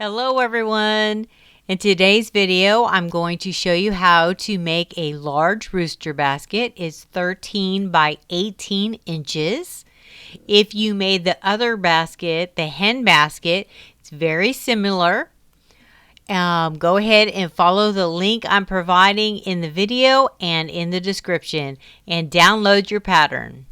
Hello everyone. In today's video, I'm going to show you how to make a large rooster basket. It's 13 by 18 inches. If you made the other basket, the hen basket, it's very similar. Go ahead and follow the link I'm providing in the video and in the description and download your pattern.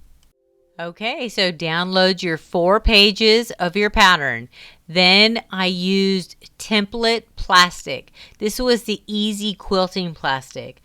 Okay, so download your 4 pages of your pattern. Then I used template plastic. This was the easy quilting plastic.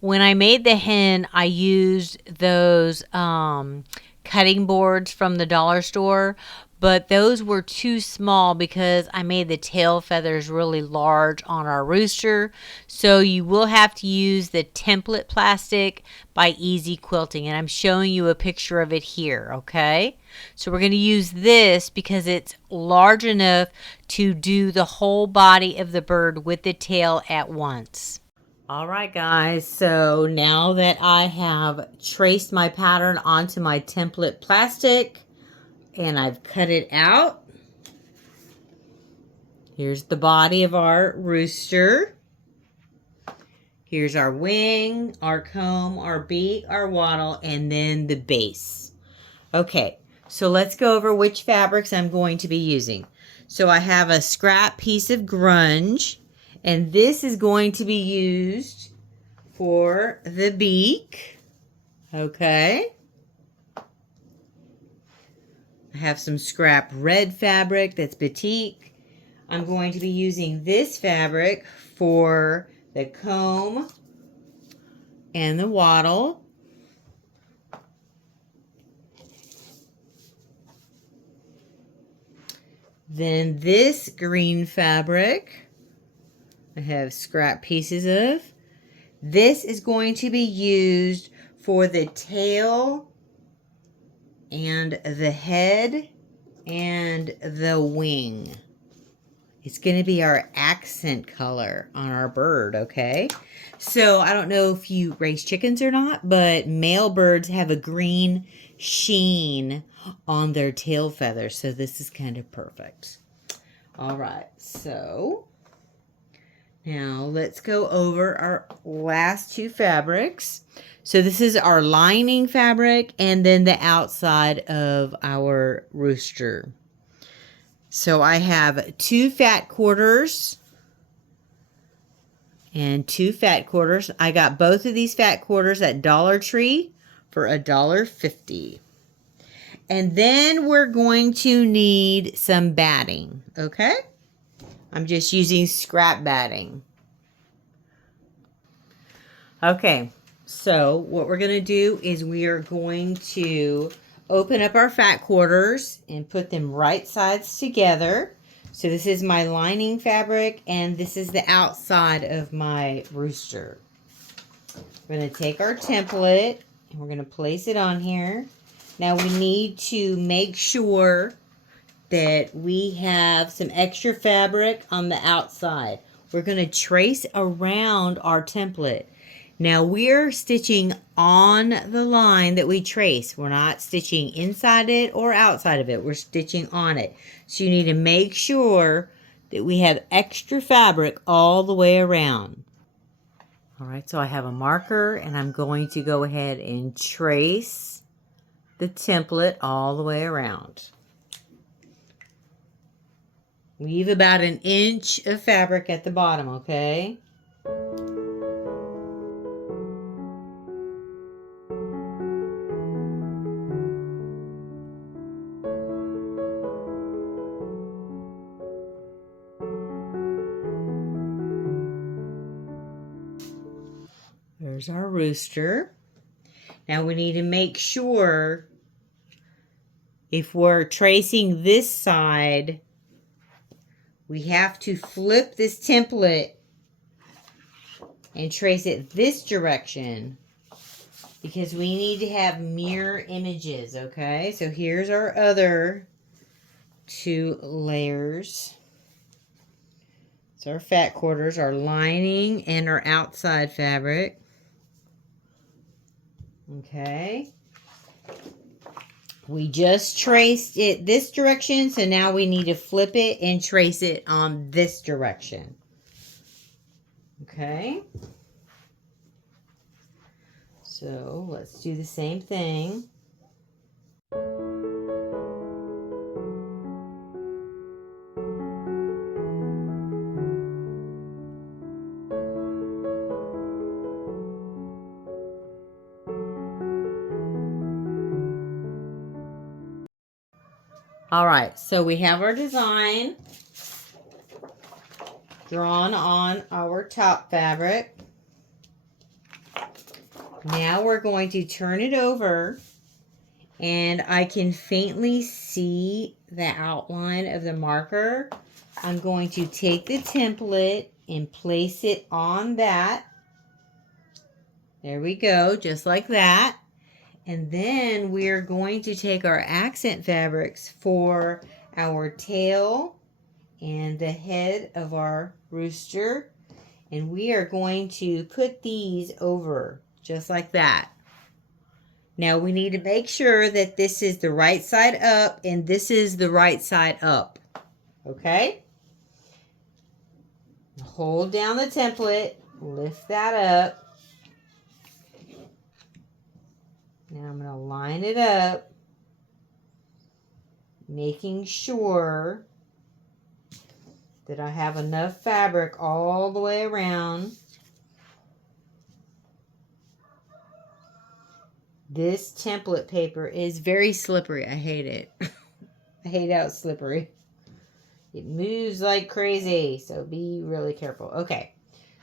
When I made the hen, I used those cutting boards from the dollar store, but those were too small because I made the tail feathers really large on our rooster. So you will have to use the template plastic by Easy Quilting, and I'm showing you a picture of it here, okay? So we're going to use this because it's large enough to do the whole body of the bird with the tail at once. All right, guys, so now that I have traced my pattern onto my template plastic and I've cut it out, here's the body of our rooster. Here's our wing, our comb, our beak, our wattle, and then the base. Okay, so let's go over which fabrics I'm going to be using. So I have a scrap piece of grunge, and this is going to be used for the beak. Okay. I have some scrap red fabric that's batik. I'm going to be using this fabric for the comb and the wattle. Then this green fabric I have scrap pieces of. This is going to be used for the tail and the head and the wing. It's going to be our accent color on our bird, okay? So I don't know if you raise chickens or not, but male birds have a green sheen on their tail feathers, so this is kind of perfect. All right, so now let's go over our last 2 fabrics. So this is our lining fabric and then the outside of our rooster. So I have 2 fat quarters and 2 fat quarters. I got both of these fat quarters at Dollar Tree for $1.50. And then we're going to need some batting, okay? I'm just using scrap batting. Okay, so what we're going to do is we are going to open up our fat quarters and put them right sides together. So this is my lining fabric and this is the outside of my rooster. We're going to take our template and we're going to place it on here. Now we need to make sure that we have some extra fabric on the outside. We're going to trace around our template. Now we're stitching on the line that we trace. We're not stitching inside it or outside of it. We're stitching on it. So you need to make sure that we have extra fabric all the way around. All right, so I have a marker and I'm going to go ahead and trace the template all the way around. Leave about 1 inch of fabric at the bottom, okay? There's our rooster. Now we need to make sure if we're tracing this side, we have to flip this template and trace it this direction because we need to have mirror images, okay? So here's our other 2 layers. So our fat quarters, our lining, and our outside fabric. Okay. We just traced it this direction, so now we need to flip it and trace it on this direction. Okay. So let's do the same thing. All right, so we have our design drawn on our top fabric. Now we're going to turn it over, and I can faintly see the outline of the marker. I'm going to take the template and place it on that. There we go, just like that. And then we're going to take our accent fabrics for our tail and the head of our rooster, and we are going to put these over just like that. Now we need to make sure that this is the right side up and this is the right side up. Okay? Hold down the template, lift that up. Now I'm going to line it up, making sure that I have enough fabric all the way around. This template paper is very slippery. I hate it. I hate how it's slippery. It moves like crazy, so be really careful. Okay,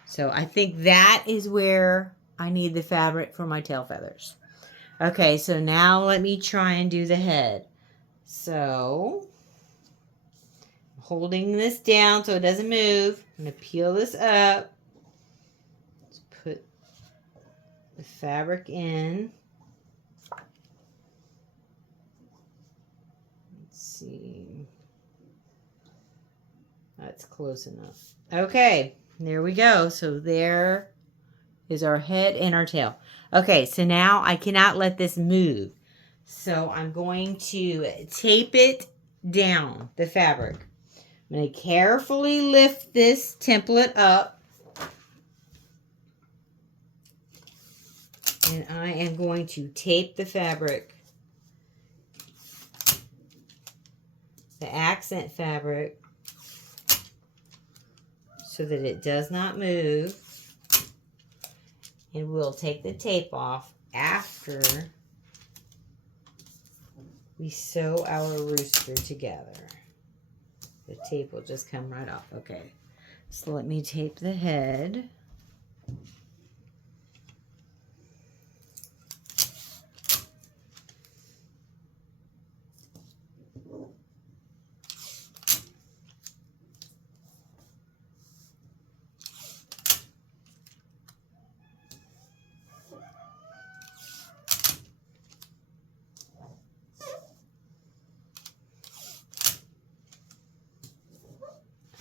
so I think that is where I need the fabric for my tail feathers. Okay, so now let me try and do the head. So, holding this down so it doesn't move. I'm going to peel this up. Let's put the fabric in. Let's see. That's close enough. Okay, there we go. So there is our head and our tail. Okay, so now I cannot let this move. So I'm going to tape it down, the fabric. I'm going to carefully lift this template up. And I am going to tape the fabric, the accent fabric, so that it does not move. And we'll take the tape off after we sew our rooster together. The tape will just come right off. Okay, so let me tape the head.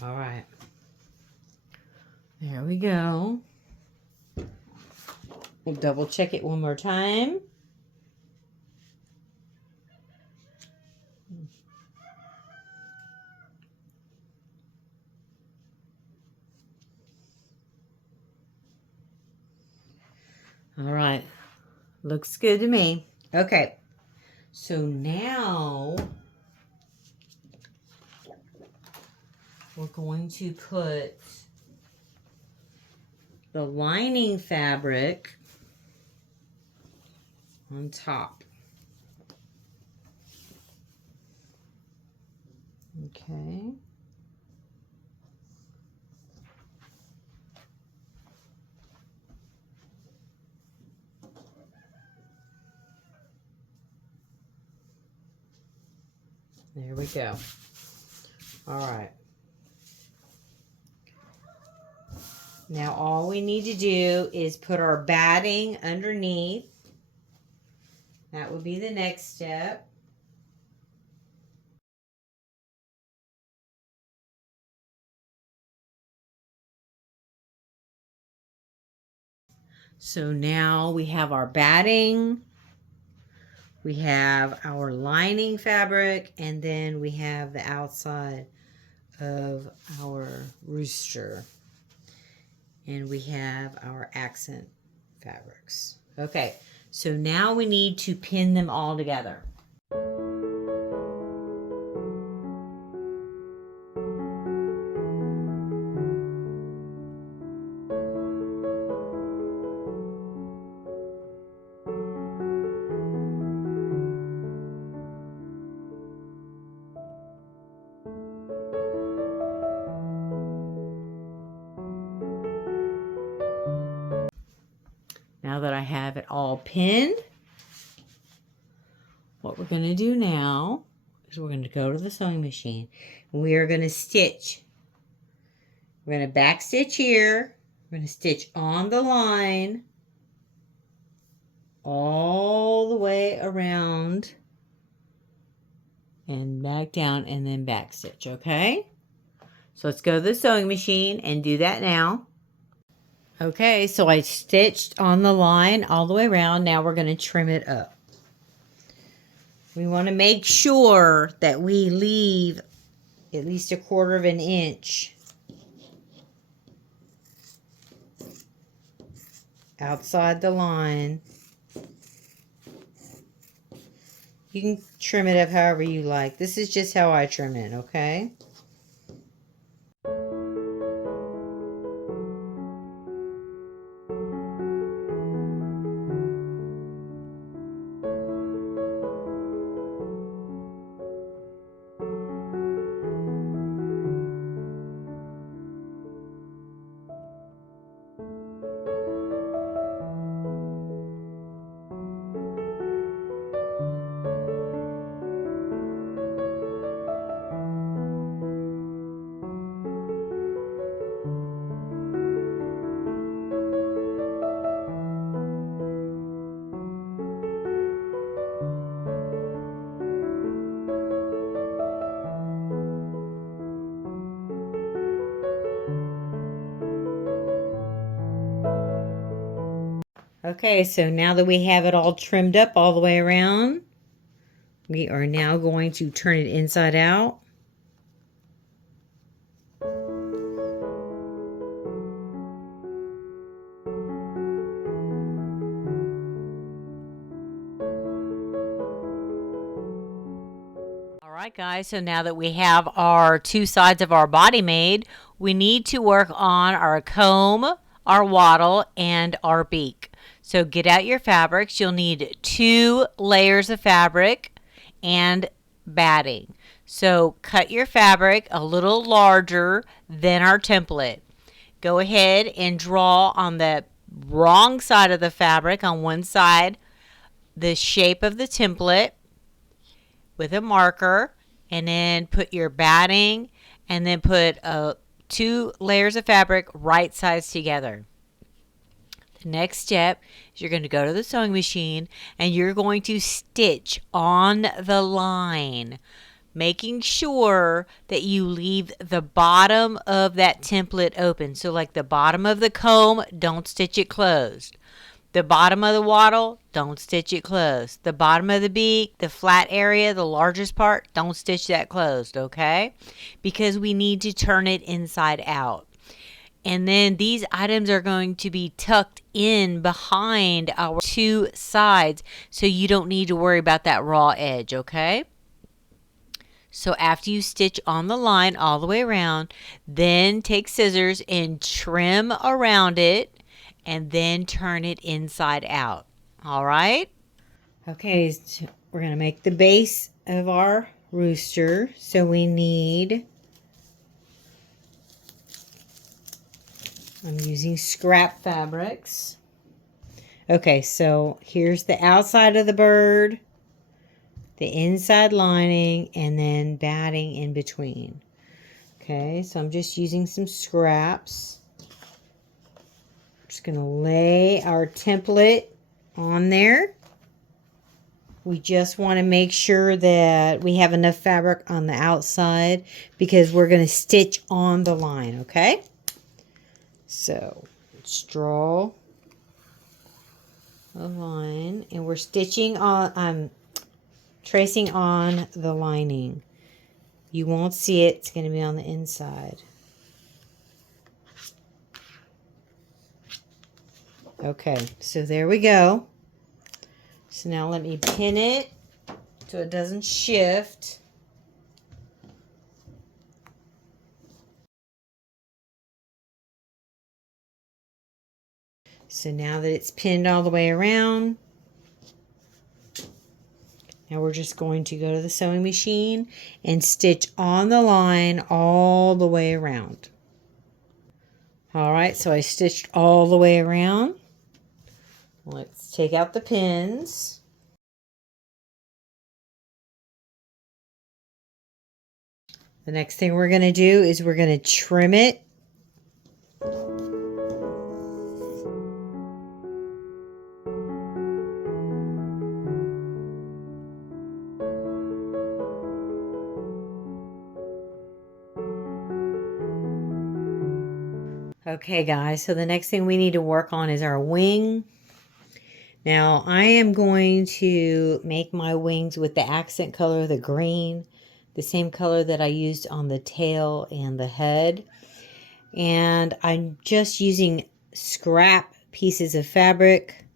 All right, there we go. We'll double check it one more time. All right, looks good to me. Okay, so now we're going to put the lining fabric on top. Okay. There we go. All right. Now all we need to do is put our batting underneath. That would be the next step. So now we have our batting. We have our lining fabric, and then we have the outside of our rooster. And we have our accent fabrics. Okay, so now we need to pin them all together. Now that I have it all pinned, what we're going to do now is we're going to go to the sewing machine. We are going to stitch. We're going to back stitch here. We're going to stitch on the line all the way around and back down and then back stitch, okay? So let's go to the sewing machine and do that now. Okay, so I stitched on the line all the way around. Now we're going to trim it up. We want to make sure that we leave at least 1/4 of an inch outside the line. You can trim it up however you like. This is just how I trim it, okay? Okay, so now that we have it all trimmed up all the way around, we are now going to turn it inside out. All right, guys, so now that we have our 2 sides of our body made, we need to work on our comb, our wattle, and our beak. So get out your fabrics. You'll need 2 layers of fabric and batting. So cut your fabric a little larger than our template. Go ahead and draw on the wrong side of the fabric, on one side, the shape of the template with a marker, and then put your batting, and then put 2 layers of fabric right sides together. The next step is you're going to go to the sewing machine and you're going to stitch on the line, making sure that you leave the bottom of that template open. So like the bottom of the comb, don't stitch it closed. The bottom of the wattle, don't stitch it closed. The bottom of the beak, the flat area, the largest part, don't stitch that closed, okay? Because we need to turn it inside out. And then these items are going to be tucked in behind our 2 sides, so you don't need to worry about that raw edge, okay? So after you stitch on the line all the way around, then take scissors and trim around it, and then turn it inside out. All right? Okay, so we're going to make the base of our rooster. So we need, I'm using scrap fabrics. Okay, so here's the outside of the bird, the inside lining, and then batting in between. Okay, so I'm just using some scraps. Just going to lay our template on there. We just want to make sure that we have enough fabric on the outside because we're going to stitch on the line, okay? So let's draw a line, and we're stitching on, tracing on the lining. You won't see it. It's going to be on the inside. Okay, so there we go. So now let me pin it so it doesn't shift. So now that it's pinned all the way around, now we're just going to go to the sewing machine and stitch on the line all the way around. All right, so I stitched all the way around. Let's take out the pins. The next thing we're going to do is we're going to trim it. Okay guys, so the next thing we need to work on is our wing. Now I am going to make my wings with the accent color, the green, the same color that I used on the tail and the head. And I'm just using scrap pieces of fabric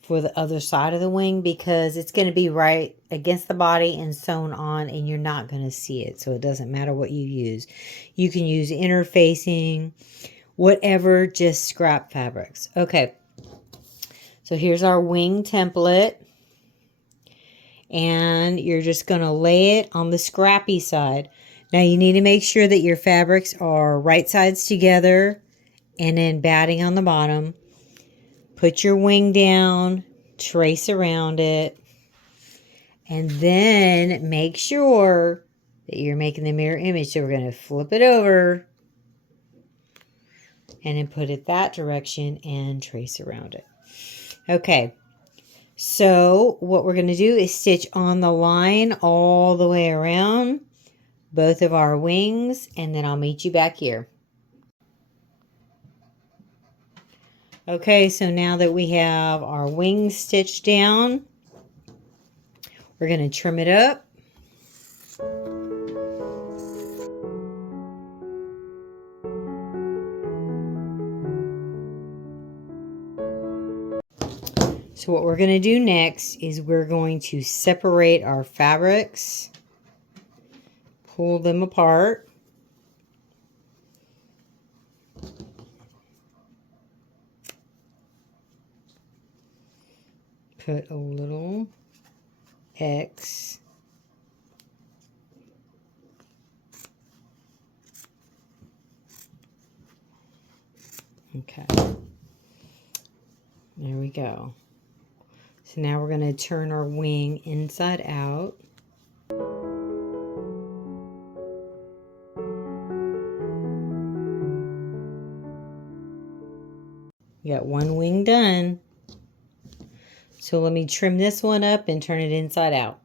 for the other side of the wing because it's going to be right against the body and sewn on, and you're not going to see it. So it doesn't matter what you use. You can use interfacing, whatever, just scrap fabrics. Okay, so here's our wing template, and you're just going to lay it on the scrappy side. Now you need to make sure that your fabrics are right sides together and then batting on the bottom. Put your wing down, trace around it, and then make sure that you're making the mirror image. So we're going to flip it over and then put it that direction and trace around it. Okay, so what we're going to do is stitch on the line all the way around both of our wings, and then I'll meet you back here. Okay, so now that we have our wings stitched down, we're going to trim it up. So what we're going to do next is we're going to separate our fabrics, pull them apart. Put a little X. Okay. There we go. So now we're going to turn our wing inside out. We got one wing done. So let me trim this one up and turn it inside out.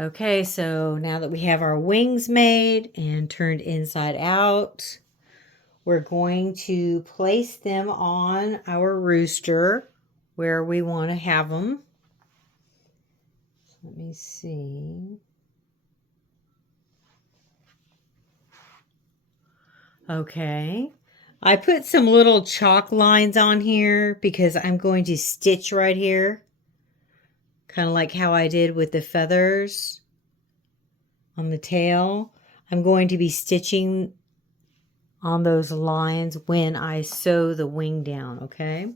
Okay, so now that we have our wings made and turned inside out, we're going to place them on our rooster where we want to have them. Let me see. Okay. I put some little chalk lines on here because I'm going to stitch right here. Kind of like how I did with the feathers on the tail. I'm going to be stitching on those lines when I sew the wing down, okay?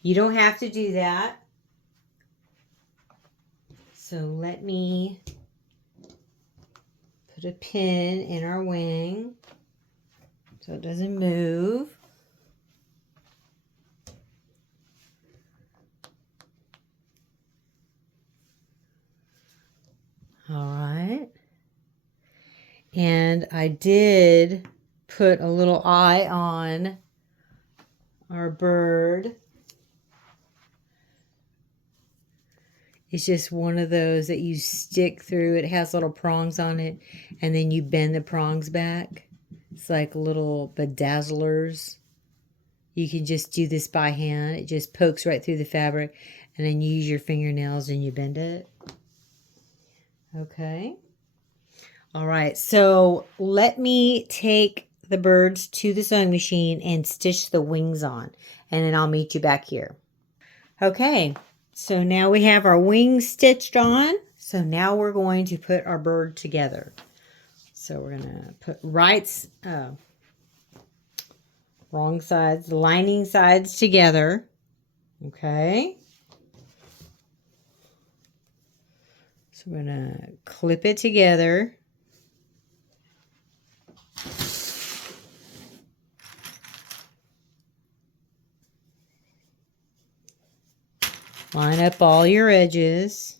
You don't have to do that. So let me put a pin in our wing so it doesn't move. All right. And I did put a little eye on our bird. It's just one of those that you stick through. It has little prongs on it, and then you bend the prongs back. It's like little bedazzlers. You can just do this by hand. It just pokes right through the fabric, and then you use your fingernails and you bend it. Okay. All right, so let me take the birds to the sewing machine and stitch the wings on, and then I'll meet you back here. Okay, so now we have our wings stitched on. So now we're going to put our bird together. So we're gonna put wrong sides, lining sides together. Okay. So we're gonna clip it together. Line up all your edges.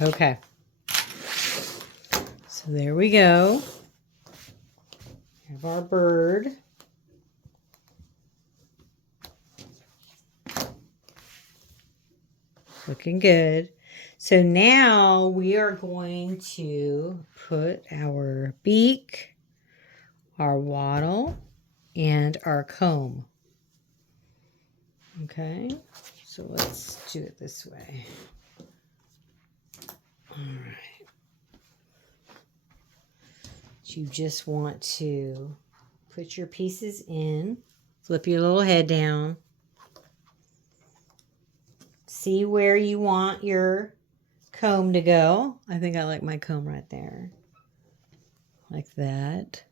Okay. So there we go. Have our bird. Looking good. So now we are going to put our beak, our wattle, and our comb. Okay, so let's do it this way. All right. You just want to put your pieces in, flip your little head down, see where you want your comb to go. I think I like my comb right there, like that.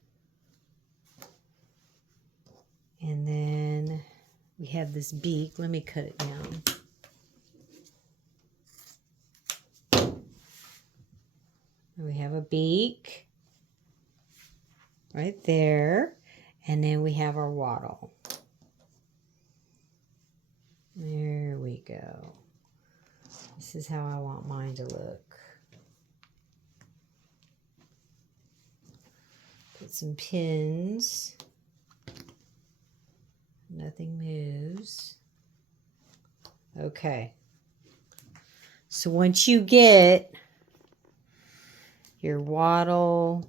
And then we have this beak. Let me cut it down. And we have a beak right there. And then we have our wattle. There we go. This is how I want mine to look. Put some pins. Nothing moves. Okay. So once you get your wattle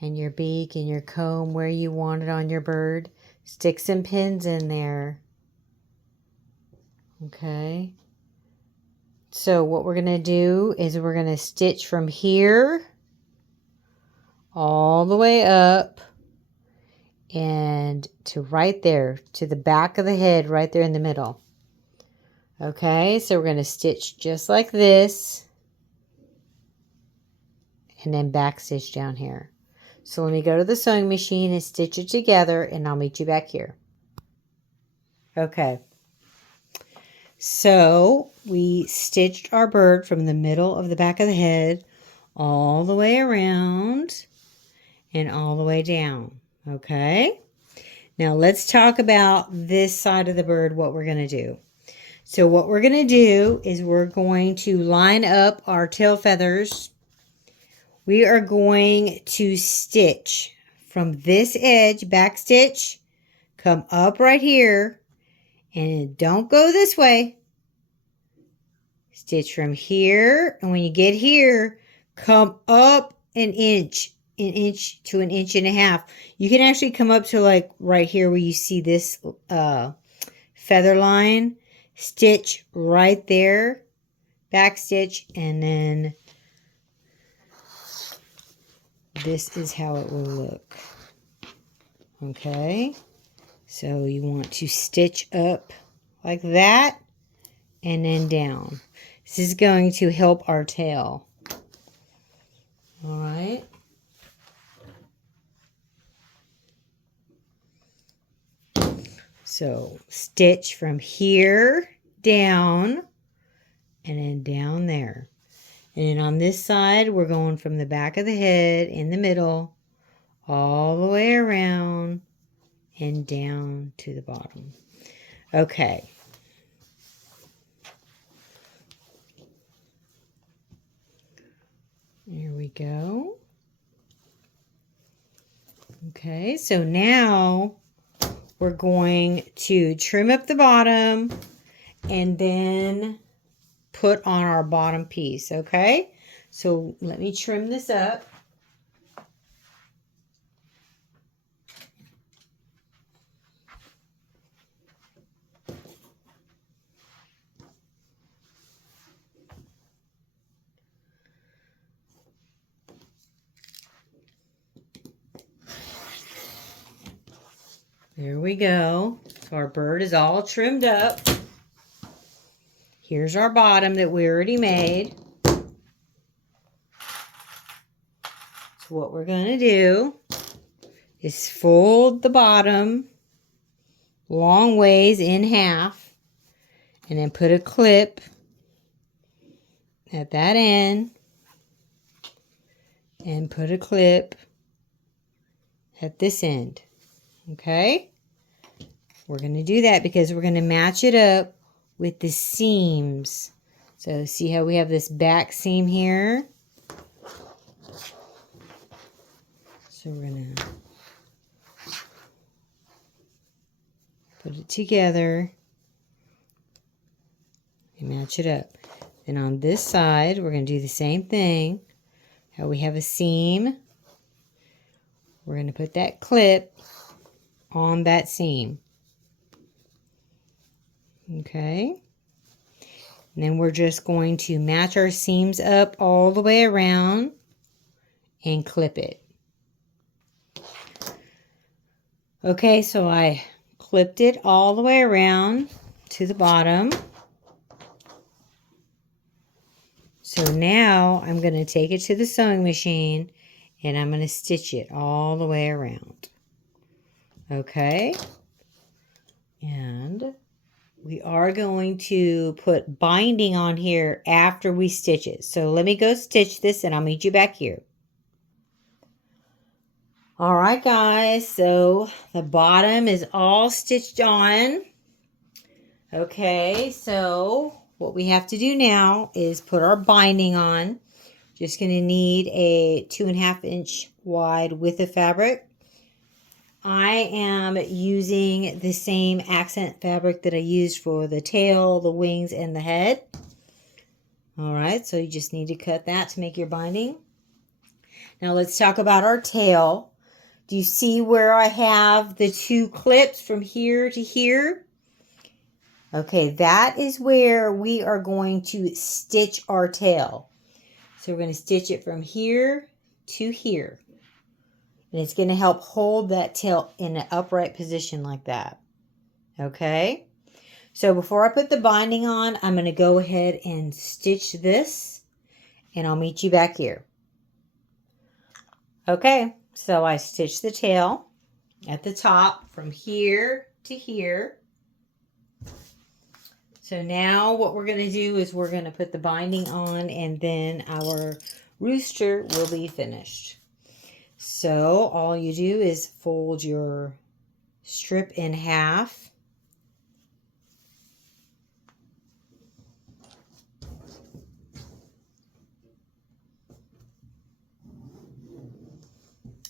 and your beak and your comb where you want it on your bird, stick some pins in there. Okay. So what we're going to do is we're going to stitch from here all the way up and to right there, to the back of the head, right there in the middle. Okay, so we're going to stitch just like this and then back stitch down here. So let me go to the sewing machine and stitch it together, and I'll meet you back here. Okay, so we stitched our bird from the middle of the back of the head all the way around and all the way down. Okay, now let's talk about this side of the bird, what we're going to do. So what we're going to do is we're going to line up our tail feathers. We are going to stitch from this edge, back stitch, come up right here, and don't go this way. Stitch from here, and when you get here, come up an inch to an inch and a half. You can actually come up to like right here where you see this feather line. Stitch right there, back stitch, and then this is how it will look. Okay, so you want to stitch up like that and then down. This is going to help our tail. All right. So stitch from here down and then down there. And then on this side, we're going from the back of the head in the middle, all the way around and down to the bottom. Okay. There we go. Okay, so now we're going to trim up the bottom and then put on our bottom piece, okay? So let me trim this up. There we go. So our bird is all trimmed up. Here's our bottom that we already made. So what we're going to do is fold the bottom long ways in half and then put a clip at that end and put a clip at this end. Okay? We're going to do that because we're going to match it up with the seams. So see how we have this back seam here? So we're going to put it together and match it up. Then on this side, we're going to do the same thing. How we have a seam. We're going to put that clip on that seam. Okay. And then we're just going to match our seams up all the way around and clip it. Okay, so I clipped it all the way around to the bottom. So now I'm going to take it to the sewing machine and I'm going to stitch it all the way around. Okay. And we are going to put binding on here after we stitch it. So let me go stitch this and I'll meet you back here. All right, guys. So the bottom is all stitched on. Okay, so what we have to do now is put our binding on. Just going to need a 2.5 inch wide width of fabric. I am using the same accent fabric that I used for the tail, the wings, and the head. All right, so you just need to cut that to make your binding. Now let's talk about our tail. Do you see where I have the 2 clips from here to here? Okay, that is where we are going to stitch our tail. So we're going to stitch it from here to here. And it's going to help hold that tail in an upright position like that. Okay? So before I put the binding on, I'm going to go ahead and stitch this. And I'll meet you back here. Okay, so I stitched the tail at the top from here to here. So now what we're going to do is we're going to put the binding on and then our rooster will be finished. So all you do is fold your strip in half.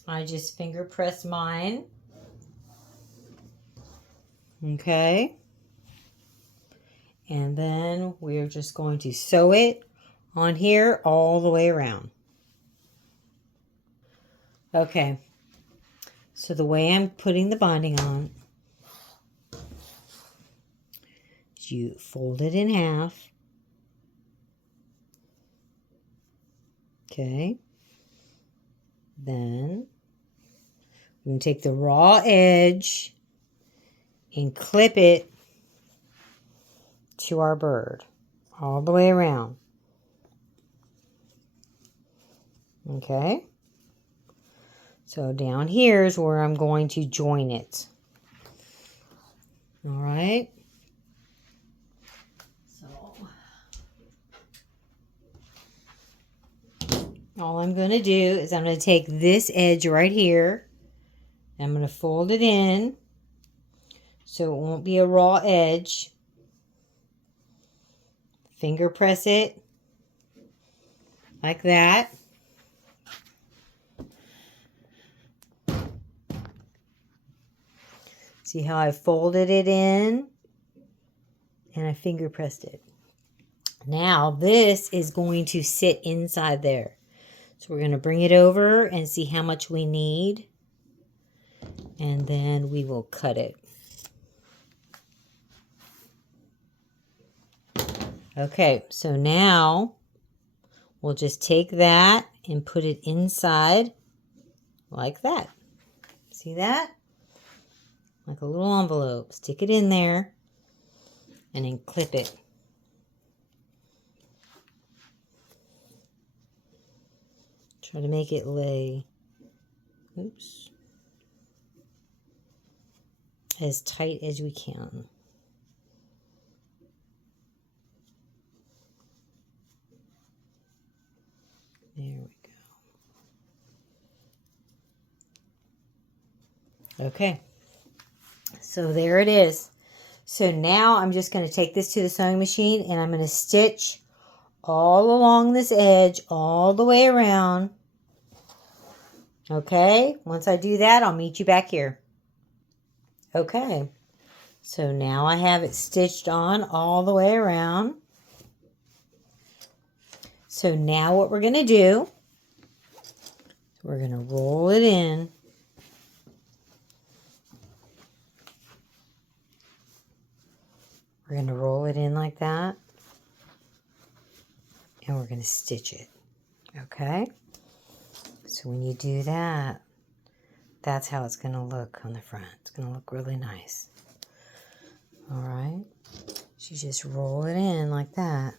I just finger press mine. Okay. And then we're just going to sew it on here all the way around. Okay, so the way I'm putting the binding on is you fold it in half. Okay, then I'm going to take the raw edge and clip it to our bird all the way around. Okay. So down here is where I'm going to join it. All right. So all I'm going to do is I'm going to take this edge right here. And I'm going to fold it in so it won't be a raw edge. Finger press it like that. See how I folded it in and I finger pressed it. Now this is going to sit inside there. So we're going to bring it over and see how much we need. And then we will cut it. Okay, so now we'll just take that and put it inside like that. See that? Like a little envelope. Stick it in there and then clip it. Try to make it lay, oops, as tight as we can. There we go. Okay, so there it is. So now I'm just going to take this to the sewing machine and I'm going to stitch all along this edge, all the way around. Okay, once I do that, I'll meet you back here. Okay, so now I have it stitched on all the way around. So now what we're going to do, we're going to roll it in. We're going to roll it in like that. And we're going to stitch it. Okay? So when you do that, that's how it's going to look on the front. It's going to look really nice. All right? So you just roll it in like that.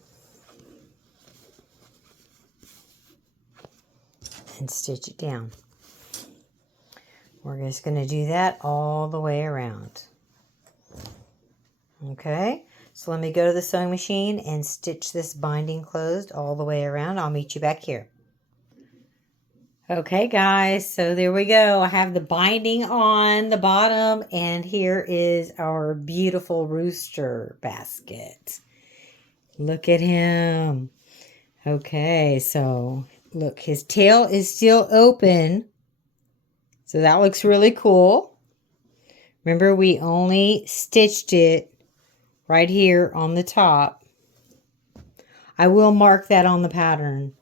And stitch it down. We're just going to do that all the way around. Okay, so let me go to the sewing machine and stitch this binding closed all the way around. I'll meet you back here. Okay guys, so there we go. I have the binding on the bottom and here is our beautiful rooster basket. Look at him. Okay, so look, his tail is still open. So that looks really cool. Remember, we only stitched it right here on the top. I will mark that on the pattern.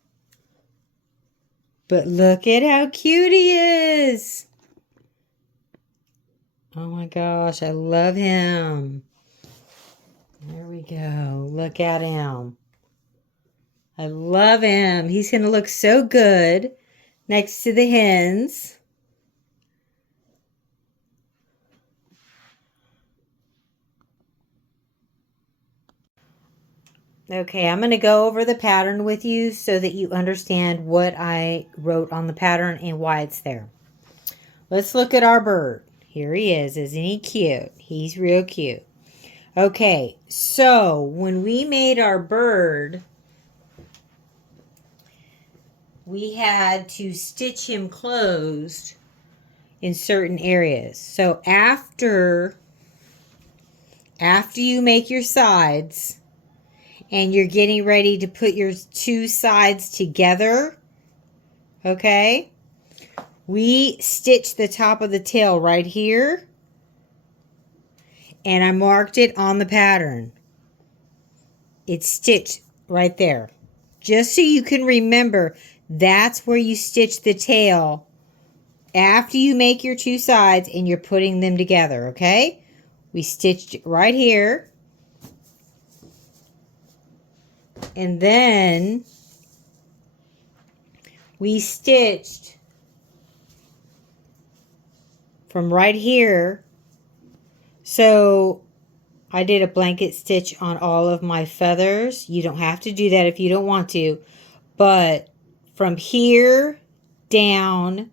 But look at how cute he is. Oh my gosh, I love him. There we go. Look at him. I love him. He's going to look so good next to the hens. Okay, I'm going to go over the pattern with you so that you understand what I wrote on the pattern and why it's there. Let's look at our bird. Here he is. Isn't he cute? He's real cute. Okay, so when we made our bird, we had to stitch him closed in certain areas. So after you make your sides, and you're getting ready to put your two sides together, okay? We stitched the top of the tail right here, and I marked it on the pattern. It's stitched right there. Just so you can remember, that's where you stitch the tail after you make your two sides and you're putting them together, okay? We stitched it right here. And then we stitched from right here. So I did a blanket stitch on all of my feathers. You don't have to do that if you don't want to. But from here down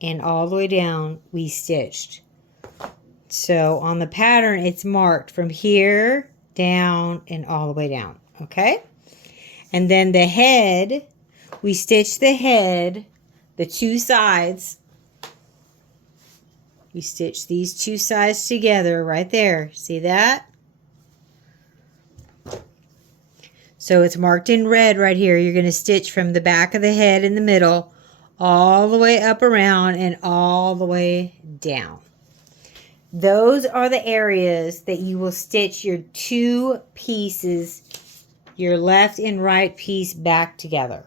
and all the way down, we stitched. So on the pattern, it's marked from here down and all the way down, okay? And then the head, we stitch the head, the two sides. We stitch these two sides together right there. See that? So it's marked in red right here. You're going to stitch from the back of the head in the middle all the way up around and all the way down. Those are the areas that you will stitch your two pieces, your left and right piece, back together.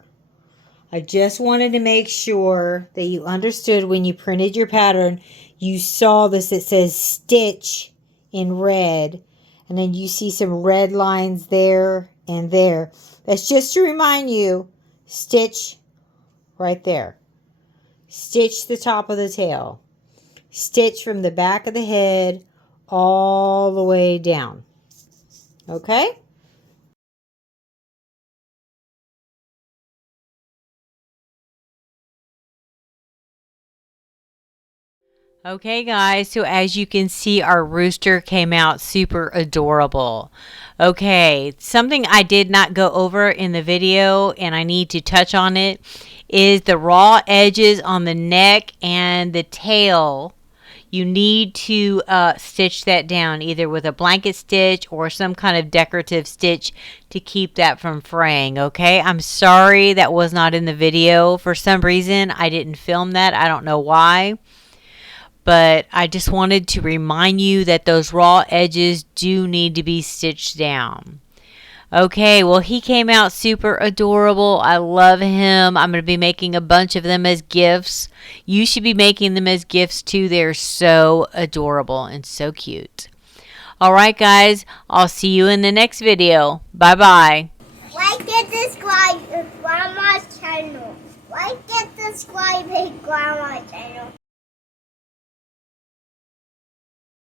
I just wanted to make sure that you understood when you printed your pattern, you saw this, it says stitch in red, and then you see some red lines there and there. That's just to remind you, stitch right there. Stitch the top of the tail. Stitch from the back of the head all the way down. Okay? Okay guys, so as you can see, our rooster came out super adorable. Okay, something I did not go over in the video and I need to touch on it is the raw edges on the neck and the tail. You need to stitch that down either with a blanket stitch or some kind of decorative stitch to keep that from fraying, okay? I'm sorry that was not in the video. For some reason, I didn't film that. I don't know why. But I just wanted to remind you that those raw edges do need to be stitched down. Okay, well, he came out super adorable. I love him. I'm going to be making a bunch of them as gifts. You should be making them as gifts too. They're so adorable and so cute. All right, guys, I'll see you in the next video. Bye-bye. Like and subscribe to Grandma's channel. Like and subscribe to Grandma's channel.